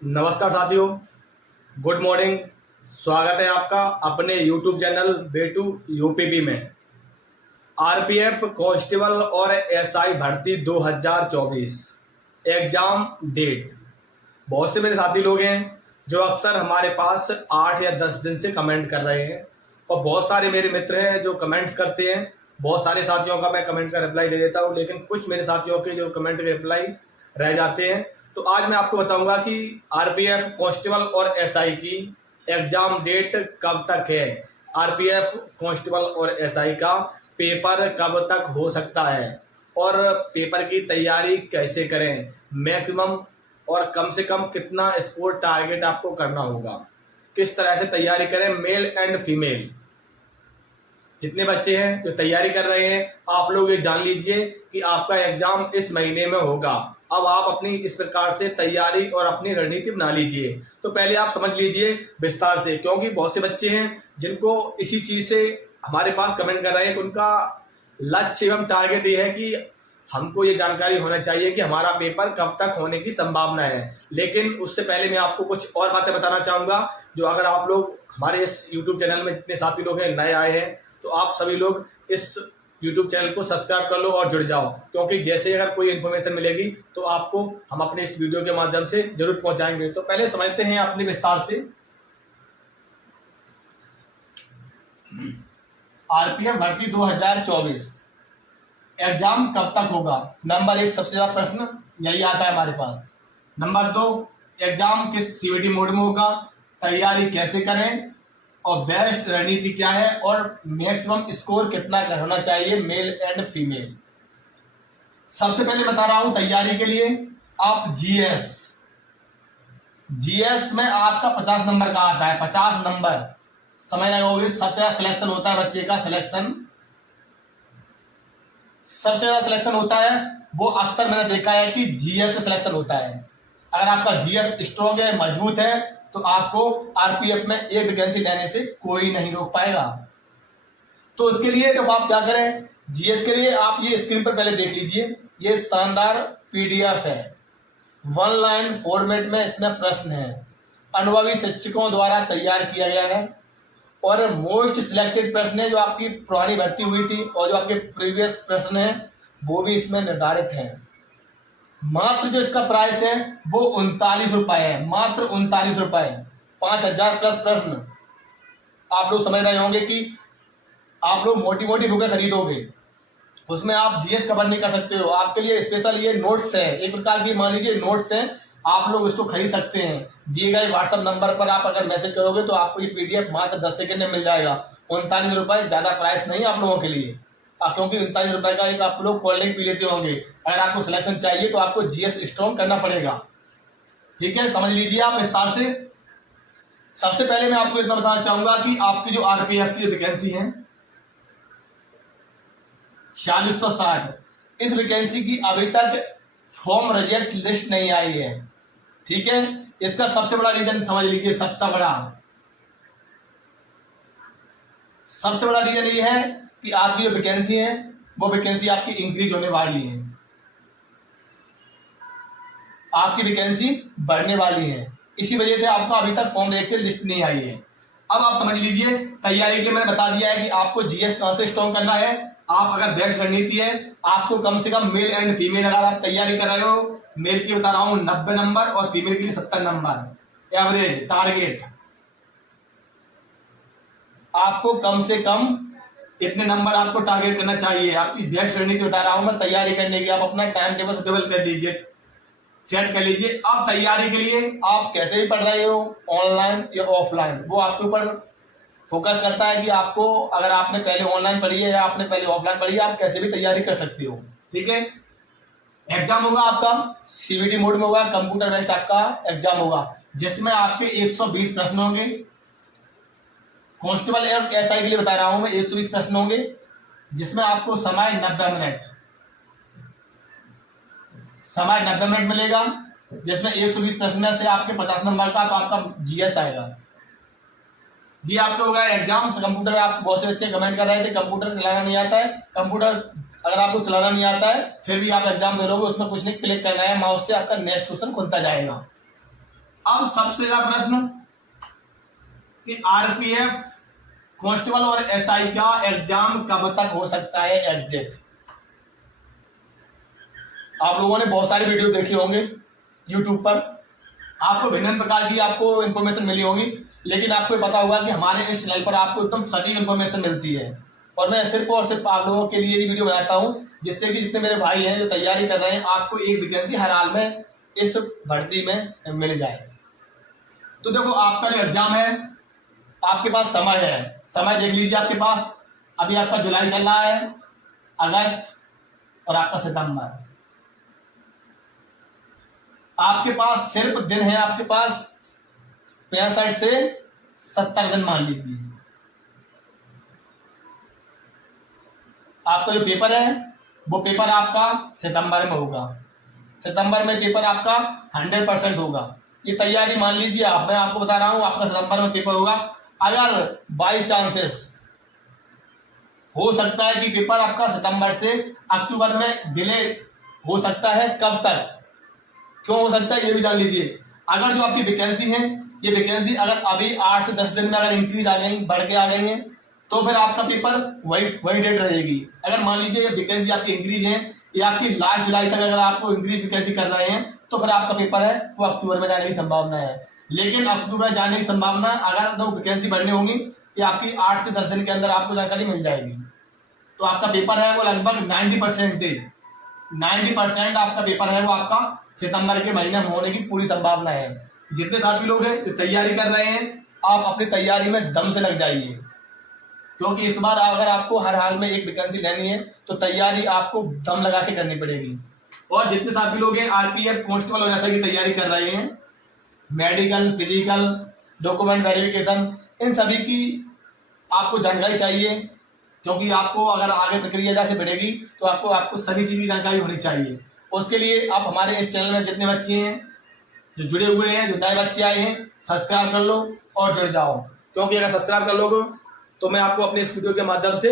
नमस्कार साथियों, good morning. स्वागत है आपका अपने यूट्यूब चैनल बेटू यूपीपी में। आरपीएफ कांस्टेबल और एसआई भर्ती 2024 एग्जाम डेट। बहुत से मेरे साथी लोग हैं जो अक्सर हमारे पास 8 या 10 दिन से कमेंट कर रहे हैं और बहुत सारे मेरे मित्र हैं जो कमेंट्स करते हैं। बहुत सारे साथियों का मैं कमेंट का रिप्लाई दे देता हूं, लेकिन कुछ मेरे साथियों के जो कमेंट के रिप्लाई रह जाते हैं। तो आज मैं आपको बताऊंगा कि आरपीएफ कांस्टेबल और एसआई की एग्जाम डेट कब तक है। आरपीएफ कांस्टेबल और एसआई का पेपर कब तक हो सकता है और पेपर की तैयारी कैसे करें, मैक्सिमम और कम से कम कितना स्कोर टारगेट आपको करना होगा, किस तरह से तैयारी करें। मेल एंड फीमेल जितने बच्चे हैं जो तैयारी कर रहे हैं, आप लोग ये जान लीजिए कि आपका एग्जाम इस महीने में होगा। अब आप अपनी इस प्रकार से तैयारी और अपनी रणनीति बना लीजिए। तो पहले आप समझ लीजिए विस्तार से, क्योंकि बहुत से बच्चे हैं जिनको इसी चीज से हमारे पास कमेंट कर रहे हैं कि उनका लक्ष्य एवं टारगेट ये है कि हमको ये जानकारी होना चाहिए कि हमारा पेपर कब तक होने की संभावना है। लेकिन उससे पहले मैं आपको कुछ और बातें बताना चाहूंगा, जो अगर आप लोग हमारे इस यूट्यूब चैनल में जितने साथी लोग हैं नए आए हैं, तो आप सभी लोग इस यूट्यूब चैनल को सब्सक्राइब कर लो और जुड़ जाओ, क्योंकि जैसे अगर कोई इन्फॉर्मेशन मिलेगी तो आपको हम अपने इस वीडियो के माध्यम से जरूर पहुंचाएंगे। तो पहले समझते हैं अपने विस्तार से आरपीएफ भर्ती 2024 एग्जाम कब तक होगा। नंबर 1 सबसे ज्यादा प्रश्न यही आता है हमारे पास। नंबर 2, एग्जाम किस सीवीटी मोड में होगा, तैयारी कैसे करें और बेस्ट रणनीति क्या है और मैक्सिमम स्कोर कितना होना चाहिए मेल एंड फीमेल। सबसे पहले बता रहा हूं तैयारी के लिए आप जीएस में आपका 50 नंबर का आता है। 50 नंबर समझ रहे होगे। सबसे ज्यादा सिलेक्शन होता है बच्चे का, सबसे ज्यादा सिलेक्शन होता है वो अक्सर मैंने देखा है कि जीएस से सिलेक्शन होता है। अगर आपका जीएस स्ट्रॉन्ग है, मजबूत है, तो आपको आरपीएफ में एक वैकेंसी लेने से कोई नहीं रोक पाएगा। तो उसके लिए तो आप क्या करें, जीएस के लिए आप ये स्क्रीन पर पहले देख लीजिए। ये शानदार पीडीएफ है, 1 लाइन फॉर्मेट में इसमें प्रश्न है, अनुभवी शिक्षकों द्वारा तैयार किया गया है और मोस्ट सिलेक्टेड प्रश्न है जो आपकी पुरानी भर्ती हुई थी और जो आपके प्रीवियस प्रश्न है वो भी इसमें निर्धारित है। मात्र जो इसका प्राइस है वो 39 रुपए है, मात्र 39 रुपए। 5000 प्लस प्रश्न। आप लोग समझ रहे होंगे कि आप लोग मोटी मोटी बुकें खरीदोगे, उसमें आप जीएस कवर नहीं कर सकते हो। आपके लिए स्पेशल ये नोट्स है, एक प्रकार की मान लीजिए नोट्स हैं, आप लोग इसको खरीद सकते हैं। दिए गए व्हाट्सएप नंबर पर आप अगर मैसेज करोगे तो आपको ये पीडीएफ मात्र 10 सेकंड में मिल जाएगा। 39 रुपए ज्यादा प्राइस नहीं आप लोगों के लिए, क्योंकि 39 रुपए का एक आप लोग कोल्ड ड्रिंक पी लेते होंगे। अगर आपको सिलेक्शन चाहिए तो आपको जीएस स्ट्रॉन्ग करना पड़ेगा। ठीक है, समझ लीजिए आप विस्तार से। सबसे पहले मैं आपको इतना बताना चाहूंगा कि आपकी जो आरपीएफ की वैकेंसी है 4660, इस वैकेंसी की अभी तक फॉर्म रिजेक्ट लिस्ट नहीं आई है। ठीक है, इसका सबसे बड़ा रीजन समझ लीजिए। सबसे बड़ा रीजन ये है कि आपकी जो वैकेंसी है वो वैकेंसी आपकी इंक्रीज होने वाली है, आपकी वैकेंसी बढ़ने वाली है। इसी वजह से आपका अभी तक फॉर्म रिजेक्टेड लिस्ट नहीं आई है। अब आप समझ लीजिए तैयारी के लिए मैंने बता दिया है कि आपको जीएस कहां से स्ट्रॉन्ग करना है। आप अगर बेस्ट रणनीति है, आपको कम से कम मेल एंड फीमेल अगर आप तैयारी कर रहे हो, मेल की बता रहा हूं 90 नंबर और फीमेल के लिए 70 नंबर एवरेज टारगेट। आपको कम से कम इतने नंबर आपको टारगेट करना चाहिए। आपकी बेस्ट रणनीति बता रहा हूं मैं तैयारी करने की। आप अपना टाइम टेबल सुटेबल कर दीजिए, सेट कर लीजिए। अब तैयारी के लिए आप कैसे भी पढ़ रहे हो, ऑनलाइन या ऑफलाइन, वो आपके ऊपर फोकस करता है कि आपको, अगर आपने पहले ऑनलाइन पढ़ी है या आपने पहले ऑफलाइन पढ़ी है, आप कैसे भी तैयारी कर सकते हो। ठीक है, एग्जाम होगा आपका सीवीटी मोड में होगा, कंप्यूटर बेस्ड आपका एग्जाम होगा, जिसमें आपके 120 प्रश्न होंगे। कांस्टेबल एवं एसआई के लिए बता रहा हूं मैं 120 प्रश्न होंगे, जिसमें आपको समय 90 मिनट मिलेगा, जिसमें 120 प्रश्न से आपके 50 नंबर का तो आपका जीएस आएगा। जी आपको होगा एग्जाम। कंप्यूटर, आप बहुत से बच्चे कमेंट कर रहे थे कंप्यूटर चलाना नहीं आता है। कंप्यूटर अगर आपको चलाना नहीं आता है फिर भी आप एग्जाम दे लोगे, उसमें कुछ नहीं, क्लिक करना है माउस से, आपका नेक्स्ट क्वेश्चन खुलता जाएगा। अब सबसे ज्यादा प्रश्न कि आरपीएफ कांस्टेबल और एसआई का एग्जाम कब तक हो सकता है एग्जिट। आप लोगों ने बहुत सारी वीडियो देखी होंगे यूट्यूब पर, आपको भिन्न प्रकार की आपको इन्फॉर्मेशन मिली होगी, लेकिन आपको पता होगा कि हमारे इस चैनल पर आपको एकदम सटीक इन्फॉर्मेशन मिलती है। और मैं सिर्फ और सिर्फ आप लोगों के लिए वीडियो बनाता हूं, जिससे कि जितने मेरे भाई हैं जो तैयारी कर रहे हैं, आपको एक वैकेंसी हर हाल में इस भर्ती में मिल जाए। तो देखो, आपका जो एग्जाम है, आपके पास समय है, समय देख लीजिए। आपके पास अभी आपका जुलाई चल रहा है, अगस्त और आपका सितंबर। आपके पास सिर्फ दिन है, आपके पास 65 से 70 दिन मान लीजिए। आपका जो पेपर है वो पेपर आपका सितंबर में होगा। सितंबर में पेपर आपका 100% होगा। ये तैयारी मान लीजिए आप, मैं आपको बता रहा हूं, आपका सितंबर में पेपर होगा। अगर बाई चांसेस हो सकता है कि पेपर आपका सितंबर से अक्टूबर में डिले हो सकता है, कब तक, क्यों हो सकता है ये भी जान लीजिए। अगर जो आपकी वैकेंसी है, ये वैकेंसी अगर अभी 8 से 10 दिन में अगर इंक्रीज आ गई, बढ़ के आ गई है, तो फिर आपका पेपर वही डेट रहेगी। अगर मान लीजिए ये वैकेंसी आपकी इंक्रीज है, या आपकी लास्ट जुलाई तक अगर आपको इंक्रीज वैकेंसी कर रहे हैं, तो फिर आपका पेपर है वो अक्टूबर में जाने की संभावना है। लेकिन अक्टूबर में जाने की संभावना, अगर तो वैकेंसी बढ़नी होगी, ये आपकी 8 से 10 दिन के अंदर आपको जानकारी मिल जाएगी। तो आपका पेपर है वो लगभग 90% आपका पेपर है वो आपका सितंबर के महीने में होने की पूरी संभावना है। जितने साथी लोग हैं जो तैयारी कर रहे हैं, आप अपनी तैयारी में दम से लग जाइए, क्योंकि इस बार अगर आपको हर हाल में एक वैकेंसी लेनी है तो तैयारी आपको दम लगा के करनी पड़ेगी। और जितने साथी लोग हैं आरपीएफ कांस्टेबल और एसआई की तैयारी कर रहे हैं, मेडिकल, फिजिकल, डॉक्यूमेंट वेरिफिकेशन, इन सभी की आपको जानकारी चाहिए, क्योंकि आपको अगर आगे प्रक्रिया जैसे बढ़ेगी तो आपको सभी चीज़ की जानकारी होनी चाहिए। उसके लिए आप हमारे इस चैनल में जितने बच्चे हैं जो जुड़े हुए हैं, जो नए बच्चे आए हैं, सब्सक्राइब कर लो और जुड़ जाओ, क्योंकि अगर सब्सक्राइब कर लोगे तो मैं आपको अपने इस वीडियो के माध्यम से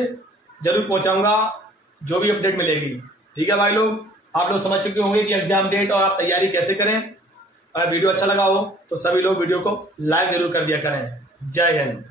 जरूर पहुंचाऊंगा जो भी अपडेट मिलेगी। ठीक है भाई लोग, आप लोग समझ चुके होंगे कि एग्जाम डेट और आप तैयारी कैसे करें। अगर वीडियो अच्छा लगा हो तो सभी लोग वीडियो को लाइक जरूर कर दिया करें। जय हिंद।